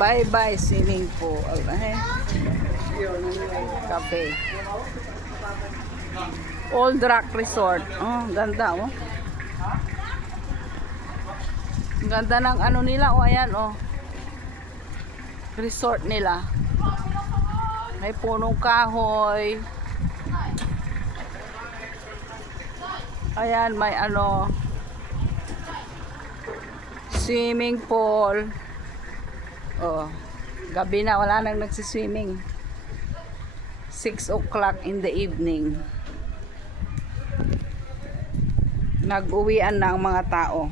Bye-bye swimming pool. Ay, cafe. Old Rock Resort. Oh, ganda oh. Ganda ng ano nila oh, ayan oh. Resort nila. May punong kahoy. Ayan, may ano swimming pool. Oh, gabi na wala nang nagsiswimming. 6 o'clock in the evening. Nag-uwian na ang mga tao.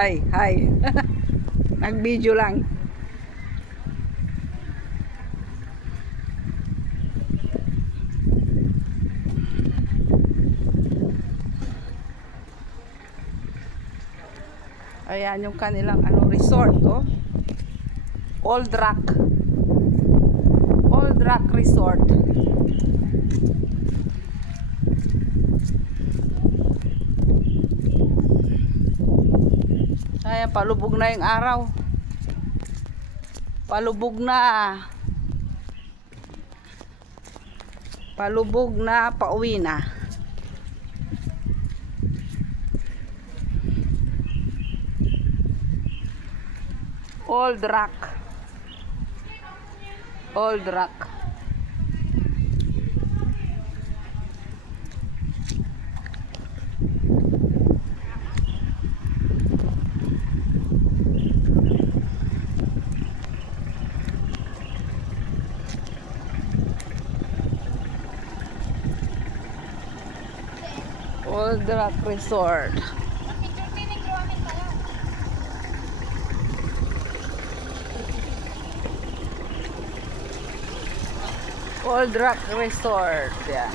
Ay, hi. Nag-video lang. Ayan yung kanilang ano resort oh. Old Rock. Old Rock Resort. Ayan, palubog na yung araw. Palubog na. Palubog na, pauwi na. Old Rock. Old Rock. Old Rock Resort. Old Rock Resort. Yan.